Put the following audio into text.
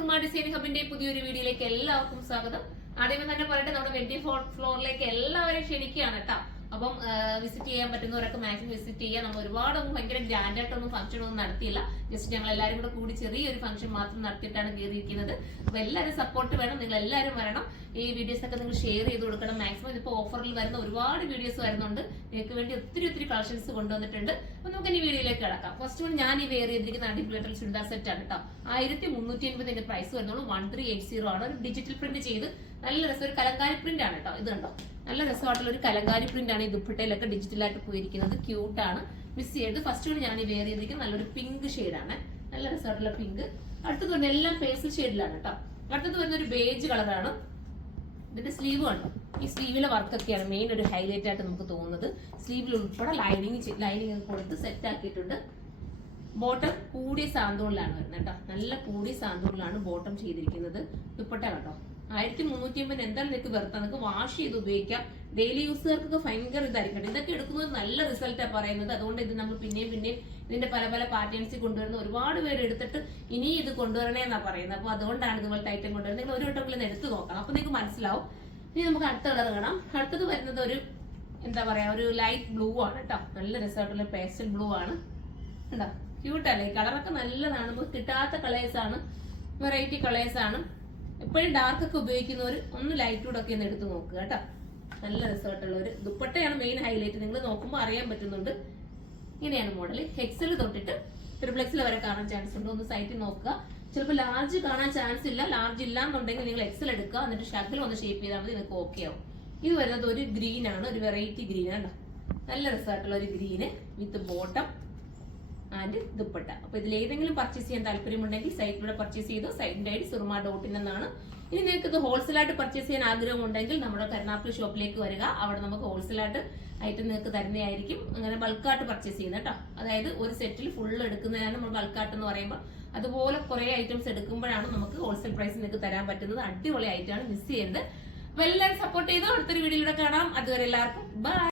Soorma design ഹബിന്റെ പുതിയൊരു വീഡിയോയിലേക്ക് എല്ലാവർക്കും സ്വാഗതം. ആദ്യമേ തന്നെ പറയട്ടെ, നമ്മുടെ 24th ഫ്ലോറിലേക്ക് എല്ലാവരെയും ക്ഷണിക്കുകയാണ് കേട്ടോ. അപ്പം വിസിറ്റ് ചെയ്യാൻ പറ്റുന്നവരൊക്കെ മാക്സിമം വിസിറ്റ് ചെയ്യാം. നമ്മൾ ഒരുപാടൊന്നും ഭയങ്കര ഗ്രാൻഡ് ആയിട്ടൊന്നും ഫംഗ്ഷൻ ഒന്നും നടത്തിയില്ല. ജസ്റ്റ് ഞങ്ങൾ എല്ലാവരും കൂടെ കൂടി ചെറിയൊരു ഫംഗ്ഷൻ മാത്രം നടത്തിയിട്ടാണ് കയറിയിരിക്കുന്നത്. അപ്പൊ എല്ലാവരും സപ്പോർട്ട് വേണം, നിങ്ങൾ എല്ലാവരും വരണം. ഈ വീഡിയോസ് ഒക്കെ നിങ്ങൾ ഷെയർ ചെയ്ത് കൊടുക്കണം. മാക്സിമം ഇതിപ്പോ ഓഫറിൽ വരുന്ന ഒരുപാട് വീഡിയോസ് വരുന്നുണ്ട്. നിങ്ങൾക്ക് വേണ്ടി ഒത്തിരി കളക്ഷൻസ് കൊണ്ടുവന്നിട്ടുണ്ട്. അപ്പൊ നമുക്ക് ഇനി വീഡിയോയിലേക്ക് കിടക്കാം. ഫസ്റ്റ് വൺ ഞാൻ ഈ വെയർ ചെയ്തിരിക്കുന്ന അടിപൊളിയായിട്ടുള്ള ചുരിദാർ സെറ്റ് ആണ് കേട്ടോ. 1350 പ്രൈസ് വരുന്നുള്ളൂ. 1380 ആണ്. ഒരു ഡിജിറ്റൽ പ്രിന്റ് ചെയ്ത് നല്ല രസം, ഒരു കലങ്കാരി പ്രിന്റ് ആണ് കേട്ടോ. ഇത് കണ്ടോ, നല്ല രസമായിട്ടുള്ള ഒരു കലങ്കാരി പ്രിന്റ് ആണ്. ഈ ദുപ്പട്ടയിലൊക്കെ ഡിജിറ്റലായിട്ട് പോയിരിക്കുന്നത്. ക്യൂട്ടാണ്, മിസ് ചെയ്ത്. ഫസ്റ്റ് വൺ ഞാൻ ഈ വെയർ ചെയ്തിരിക്കുന്നത് നല്ലൊരു പിങ്ക് ഷെയ്ഡാണ്. നല്ല രസമായിട്ടുള്ള പിങ്ക്. അടുത്തത് വരുന്ന എല്ലാം പേസ്റ്റൽ ഷെയ്ഡിലാണ് കേട്ടോ. അടുത്തത് വരുന്ന ഒരു ബേജ് കളറാണ്. ഇതിന്റെ സ്ലീവ് കണ്ടോ, ഈ സ്ലീവിലെ വർക്കൊക്കെയാണ് മെയിൻ ഒരു ഹൈലൈറ്റ് ആയിട്ട് നമുക്ക് തോന്നുന്നത്. സ്ലീവിൽ ഉൾപ്പെടെ ലൈനിങ് കൊടുത്ത് സെറ്റ് ആക്കിയിട്ടുണ്ട്. ബോട്ടം കൂടിയ സാന്തൂണിലാണ് വരുന്നത് കേട്ടോ. നല്ല കൂടിയ സാന്തൂണിലാണ് ബോട്ടം ചെയ്തിരിക്കുന്നത്. ദുപ്പട്ട കേട്ടോ 1350 എന്താണ് നിങ്ങൾക്ക് വെറുതെ, നിങ്ങൾക്ക് വാഷ് ചെയ്ത് ഉപയോഗിക്കാം. ഡെയിലി യൂസുകാർക്കൊക്കെ ഭയങ്കര ഇതായിരിക്കും. ഇതൊക്കെ എടുക്കുന്നത് നല്ല റിസൾട്ടാണ് പറയുന്നത്. അതുകൊണ്ട് ഇത് നമ്മൾ പിന്നെയും ഇതിന്റെ പല പാറ്റേൺസിൽ കൊണ്ടുവരുന്ന ഒരുപാട് പേര് എടുത്തിട്ട് ഇനി ഇത് കൊണ്ടുവരണേ എന്നാ പറയുന്നത്. അപ്പൊ അതുകൊണ്ടാണ് ഇതുപോലത്തെ ഐറ്റം കൊണ്ടുവരുന്നത്. നിങ്ങൾ ഒരു വട്ടം എടുത്ത് നോക്കണം, അപ്പൊ നിങ്ങൾക്ക് മനസ്സിലാവും. ഇനി നമുക്ക് അടുത്ത കളർ കാണാം. അടുത്തത് വരുന്നത് ഒരു എന്താ പറയാ, ഒരു ലൈറ്റ് ബ്ലൂ ആണ് കേട്ടോ. നല്ല രസമായിട്ടുള്ള പേസ്റ്റൽ ബ്ലൂ ആണ്. ഉണ്ടോ, ക്യൂട്ടല്ലേ? കളറൊക്കെ നല്ലതാണ്. നമുക്ക് കിട്ടാത്ത കളേഴ്സ് ആണ്, വെറൈറ്റി കളേഴ്സ് ആണ്. എപ്പോഴും ഡാർക്ക് ഒക്കെ ഉപയോഗിക്കുന്നവർ ഒന്ന് ലൈറ്റ് ഒക്കെ ഒന്ന് എടുത്ത് നോക്കുക കേട്ടോ. നല്ല രസമായിട്ടുള്ള ഒരു ദുപ്പട്ടയാണ് മെയിൻ ഹൈലൈറ്റ്. നിങ്ങൾ നോക്കുമ്പോൾ അറിയാൻ പറ്റുന്നുണ്ട്. ഇങ്ങനെയാണ് മോഡൽ. എക്സൽ തൊട്ടിട്ട് ട്രിപ്ലെക്സിൽ വരെ കാണാൻ ചാൻസ് ഉണ്ട്. ഒന്ന് സൈറ്റിൽ നോക്കുക. ചിലപ്പോൾ ലാർജ് കാണാൻ ചാൻസ് ഇല്ല. ലാർജ് ഇല്ല എന്നുണ്ടെങ്കിൽ നിങ്ങൾ എക്സൽ എടുക്കുക. എന്നിട്ട് ഷട്ടിൽ ഒന്ന് ഷേപ്പ് ചെയ്താൽ മതി, നിങ്ങൾക്ക് ഓക്കെ ആവും. ഇത് വരുന്നത് ഒരു ഗ്രീൻ ആണ്, ഒരു വെറൈറ്റി ഗ്രീൻ ആണ്. നല്ല രസമായിട്ടുള്ള ഒരു green with bottom and dupatta. അപ്പൊ ഇതിൽ ഏതെങ്കിലും പർച്ചേസ് ചെയ്യാൻ താല്പര്യമുണ്ടെങ്കിൽ സൈറ്റിലൂടെ പർച്ചേസ് ചെയ്തോ. സൈറ്റിന്റെ ഐഡി surma.in എന്നാണ്. ഇനി നിങ്ങൾക്ക് ഇത് ഹോൾസെയിലായിട്ട് പർച്ചേസ് ചെയ്യാൻ ആഗ്രഹമുണ്ടെങ്കിൽ നമ്മുടെ കരുനാഗപ്പള്ളി ഷോപ്പിലേക്ക് വരിക. അവിടെ നമുക്ക് ഹോൾസെയിലായിട്ട് ഐറ്റം നിങ്ങൾക്ക് തരുന്നതായിരിക്കും. അങ്ങനെ ബൾക്കായിട്ട് പർച്ചേസ് ചെയ്യുന്നത് കേട്ടോ. അതായത് ഒരു സെറ്റിൽ ഫുൾ എടുക്കുന്നതാണ് നമ്മൾ ബൾക്കായിട്ട് എന്ന് പറയുമ്പോൾ. അതുപോലെ കുറെ ഐറ്റംസ് എടുക്കുമ്പോഴാണ് നമുക്ക് ഹോൾസെയിൽ പ്രൈസ് നിങ്ങൾക്ക് തരാൻ പറ്റുന്നത്. അടിപൊളി ഐറ്റമാണ്, മിസ് ചെയ്യരുത്. അപ്പൊ എല്ലാവരും സപ്പോർട്ട് ചെയ്തോ. അടുത്തൊരു വീഡിയോയിലൂടെ കാണാം. അതുവരെ എല്ലാവർക്കും ബൈ.